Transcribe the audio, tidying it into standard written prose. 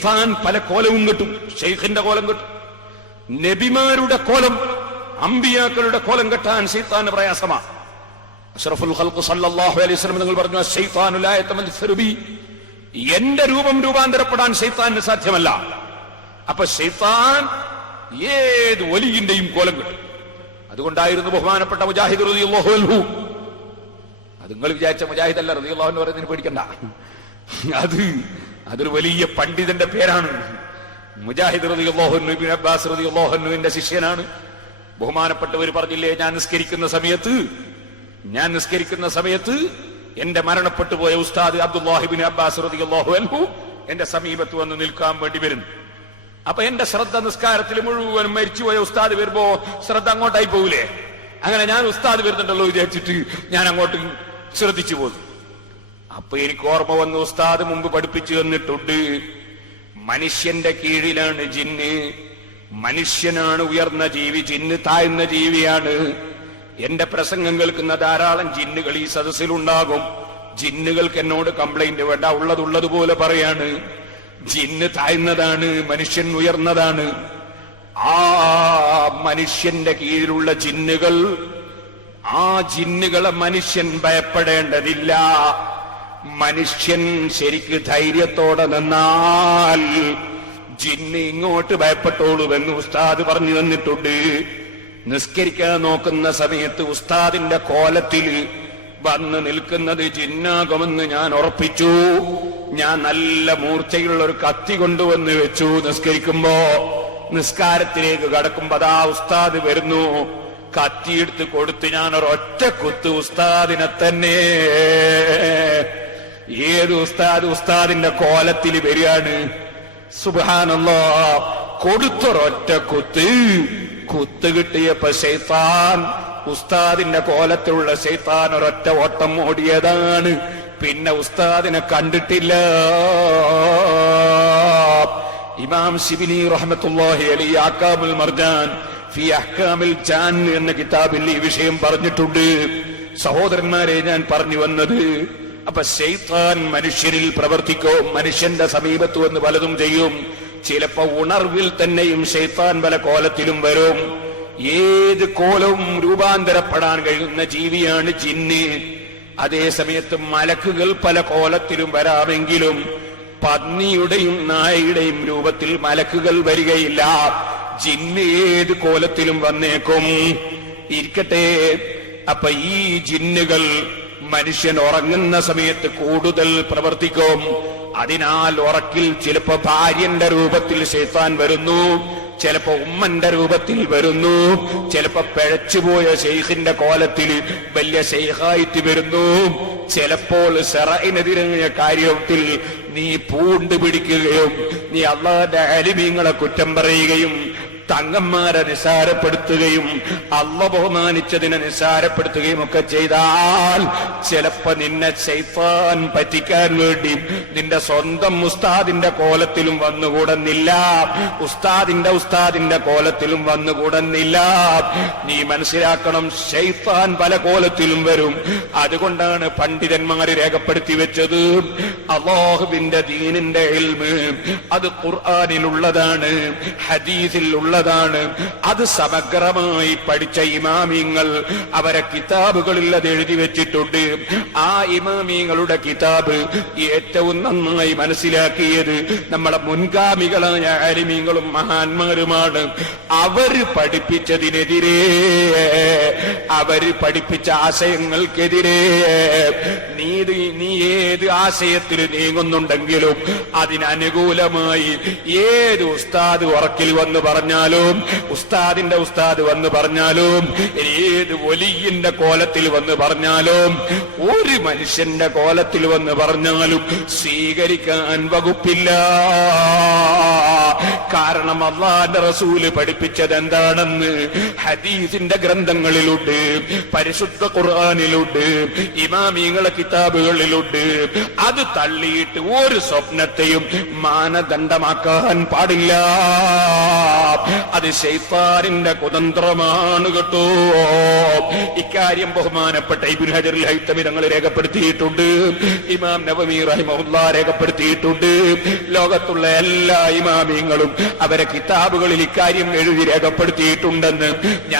ശൈത്താൻ പല കോലവും കിട്ടും. ഷെയ്ഖിന്റെ കോലം കിട്ടും, നബിമാരുടെ കോലം, അമ്പിയാക്കളുടെ കോലം കെട്ടാൻ ശൈത്താന് പ്രയാസമാണ്. അഷ്റഫുൽ ഖൽഖ് സല്ലല്ലാഹു അലൈഹി വസല്ലം നിങ്ങൾ പറഞ്ഞു, ശൈത്താനു ലാ യതമസ്സലു ബി, എന്റെ രൂപം രൂപാന്തരപ്പെടാൻ ശൈത്താന് സാധ്യമല്ല. അപ്പൊ ശൈത്താൻ ഏത് വലിയിന്റെയും കോലം കിട്ടും. അതുകൊണ്ടായിരുന്നു ബഹുമാനപ്പെട്ട മുജാഹിദ് റളിയല്ലാഹു അൻഹു, അത് നിങ്ങൾ വിചാരിച്ച മുജാഹിദ് അല്ല, റളിയല്ലാഹു അൻഹു പറയുന്നതിന് പേടിക്കണ്ട, അതൊരു വലിയ പണ്ഡിതന്റെ പേരാണ്. മുജാഹിദ് റളിയല്ലാഹു അൻഹു ഇബ്നു അബ്ബാസ് റളിയല്ലാഹു അൻഹുവിന്റെ ശിഷ്യനാണ്. ബഹുമാനപ്പെട്ടവർ പറഞ്ഞില്ലേ, ഞാൻ നിസ്കരിക്കുന്ന സമയത്ത് എന്റെ മരണപ്പെട്ടു പോയ ഉസ്താദ് അബ്ദുല്ലാഹി ഇബ്നു അബ്ബാസ് റളിയല്ലാഹു അൻഹു എന്റെ സമീപത്ത് വന്ന് നിൽക്കാൻ വേണ്ടി വരുന്നു. അപ്പൊ എന്റെ ശ്രദ്ധ നിസ്കാരത്തിൽ മുഴുവനും മരിച്ചുപോയ ഉസ്താദ് വരുമ്പോ ശ്രദ്ധ അങ്ങോട്ടായി പോകൂലേ? അങ്ങനെ ഞാൻ ഉസ്താദ് വരുന്നുണ്ടല്ലോ വിചാരിച്ചിട്ട് ഞാൻ അങ്ങോട്ട് ശ്രദ്ധിച്ചു പോകും. അപ്പൊ എനിക്ക് ഓർമ്മ വന്നു, ഉസ്താദ് മുമ്പ് പഠിപ്പിച്ചു തന്നിട്ടുണ്ട്, മനുഷ്യന്റെ കീഴിലാണ് ജിന്ന്, മനുഷ്യനാണ് ഉയർന്ന ജീവി, ജിന്ന് താഴ്ന്ന ജീവിയാണ്. എന്റെ പ്രസംഗം കേൾക്കുന്ന ധാരാളം ജിന്നുകൾ ഈ സദസ്സിലുണ്ടാകും. ജിന്നുകൾക്ക് എന്നോട് കംപ്ലൈന്റ് വേണ്ട, ഉള്ളതുപോലെ പറയാണ്. ജിന്ന് താഴ്ന്നതാണ്, മനുഷ്യൻ ഉയർന്നതാണ്. ആ മനുഷ്യന്റെ കീഴിലുള്ള ജിന്നുകൾ, ആ ജിന്നുകളെ മനുഷ്യൻ ഭയപ്പെടേണ്ടതില്ല. മനുഷ്യൻ ശരിക്ക് ധൈര്യത്തോടെ നിന്നാൽ ജിന്ന് ഇങ്ങോട്ട് ഭയപ്പെട്ടോളൂവെന്ന് ഉസ്താദ് പറഞ്ഞു തന്നിട്ടുണ്ട്. നിസ്കരിക്കാൻ നോക്കുന്ന സമയത്ത് ഉസ്താദിന്റെ കോലത്തിൽ വന്ന് നിൽക്കുന്നത് ജിന്നാകുമെന്ന് ഞാൻ ഉറപ്പിച്ചു. ഞാൻ നല്ല മൂർച്ചയുള്ള ഒരു കത്തി കൊണ്ടുവന്ന് വെച്ചു. നിസ്കരിക്കുമ്പോ നിസ്കാരത്തിലേക്ക് കടക്കുമ്പോ അതാ ഉസ്താദ് വരുന്നു. കത്തിയെടുത്ത് കൊടുത്ത് ഞാൻ ഒരൊറ്റ കുത്ത് ഉസ്താദിനെ തന്നെ. ഏത് ഉസ്താദിന്റെ കോലത്തിൽ വരികയാണ്. സുബ്ഹാനല്ലാഹ്, കൊടുത്തൊരൊറ്റ കുത്ത് കിട്ടിയപ്പോ ശൈത്താൻ, ഉസ്താദിന്റെ കോലത്തിലുള്ള ശൈത്താൻ ഒരൊറ്റ ഓട്ടം ഓടിയതാണ്. പിന്നെ ഉസ്താദിനെ കണ്ടിട്ടില്ല. ഇമാം ശിബിലി റഹ്മത്തുള്ളാഹി അലൈഹി അഹ്കാമുൽ മർജാൻ ഫി അഹ്കാമിൽ ജാൻ എന്ന കിതാബിൽ ഈ വിഷയം പറഞ്ഞിട്ടുണ്ട്. സഹോദരന്മാരെ, ഞാൻ പറഞ്ഞു വന്നത്, അപ്പൊ ശൈത്താൻ മനുഷ്യരിൽ പ്രവർത്തിക്കും, മനുഷ്യന്റെ സമീപത്ത് വന്ന് പലതും ചെയ്യും. ചിലപ്പോ ഉണർവിൽ തന്നെയും ശൈത്താൻ പല കോലത്തിലും വരും. ഏത് കോലവും രൂപാന്തരപ്പെടാൻ കഴിയുന്ന ജീവിയാണ് ജിന്ന്. അതേ സമയത്ത് മലക്കുകൾ പല കോലത്തിലും വരാമെങ്കിലും പന്നിയുടെയും നായയുടെയും രൂപത്തിൽ മലക്കുകൾ വരികയില്ല. ജിന്ന് ഏത് കോലത്തിലും വന്നേക്കും. ഇരിക്കട്ടെ, അപ്പൊ ഈ ജിന്നുകൾ മനുഷ്യൻ ഉറങ്ങുന്ന സമയത്ത് കൂടുതൽ പ്രവർത്തിക്കും. അതിനാൽ ഉറക്കിൽ ചിലപ്പോ ഭാര്യന്റെ രൂപത്തിൽ ശൈത്താൻ വരുന്നു, ചിലപ്പോ ഉമ്മന്റെ രൂപത്തിൽ വരുന്നു, ചിലപ്പോ പിഴച്ചുപോയ ശൈഖിന്റെ കോലത്തിൽ വലിയ ശൈഖായിട്ട് വരുന്നു. ചിലപ്പോൾ ശറഇനെതിരായ കാര്യത്തിൽ നീ പൂണ്ട് പിടിക്കുകയും നീ അല്ലാഹുവിന്റെ അലിമീങ്ങളെ കുറ്റം പറയുകയും തങ്ങന്മാരെ നിസാരപ്പെടുത്തുകയും അല്ലാഹു ബഹുമാനിച്ചതിനെ നിസാരപ്പെടുത്തുകയും ഒക്കെ ചെയ്താൽ ചിലപ്പോ നിന്നെ ശൈത്താൻ പറ്റിക്കാൻ വേണ്ടി നിന്റെ സ്വന്തം ഉസ്താദിന്റെ കോലത്തിലും വന്നുകൂടുന്നില്ല, ഉസ്താദിന്റെ കോലത്തിലും വന്നുകൂടുന്നില്ല. നീ മനസ്സിലാക്കണം, ശൈത്താൻ പല കോലത്തിലും വരും. അതുകൊണ്ടാണ് പണ്ഡിതന്മാര് രേഖപ്പെടുത്തി വെച്ചത്, അല്ലാഹുവിന്റെ ദീനിന്റെ ഇൽമ് അത് ഖുർആനിലുള്ളതാണ്, ഹദീസിൽ ഉള്ളതാണ്. അത് സമഗ്രമായി പഠിച്ച ഇമാമിങ്ങൾ അവരെ കിതാബുകളിൽ അത് എഴുതി വെച്ചിട്ടുണ്ട്. ആ ഇമാമിങ്ങളുടെ കിതാബ് ഏറ്റവും നന്നായി മനസ്സിലാക്കിയത് നമ്മുടെ മുൻഗാമികളായ ആലിമീങ്ങളും മഹാന്മാരുമാണ്. അവര് പഠിപ്പിച്ചതിനെതിരെ, അവര് പഠിപ്പിച്ച ആശയങ്ങൾക്കെതിരെ നീ ഏത് ആശയത്തിൽ നീങ്ങുന്നുണ്ടെങ്കിലും അതിനനുകൂലമായി ഏത് ഉസ്താദ് ഉറക്കിൽ വന്ന് പറഞ്ഞാലും, ഉസ്താദിന്റെ ഉസ്താദ് വന്ന് പറഞ്ഞാലും, ഏത് വലിയന്റെ കോലത്തിൽ വന്ന് പറഞ്ഞാലും, ഒരു മനുഷ്യന്റെ കോലത്തിൽ വന്ന് പറഞ്ഞാലും സ്വീകരിക്കാൻ വകുപ്പില്ല. കാരണം അല്ലാഹുവിന്റെ റസൂല് പഠിപ്പിച്ചത് എന്താണെന്ന് ഹദീസിന്റെ ഗ്രന്ഥങ്ങളിലുണ്ട്, പരിശുദ്ധ ഖുർആനിലുണ്ട്, ഇമാമിങ്ങളെ കിതാബുകളിലുണ്ട്. അത് തള്ളിയിട്ട് ഒരു സ്വപ്നത്തെയും മാനദണ്ഡമാക്കാൻ പാടില്ല. അത് ശൈത്താനിന്റെ കുതന്ത്രമാണ് കേട്ടോ. ഇക്കാര്യം ബഹുമാനപ്പെട്ട ഇബ്നു ഹജറുൽ ഹൈതമി തങ്ങൾ രേഖപ്പെടുത്തിയിട്ടുണ്ട്, ഇമാം നവവി റഹിമഹുല്ലാഹ് രേഖപ്പെടുത്തിയിട്ടുണ്ട്. ലോകത്തുള്ള എല്ലാ ഇമാമിങ്ങളും അവരെ കിതാബുകളിൽ ഇക്കാര്യം എഴുതി രേഖപ്പെടുത്തിയിട്ടുണ്ടെന്ന് ഞാൻ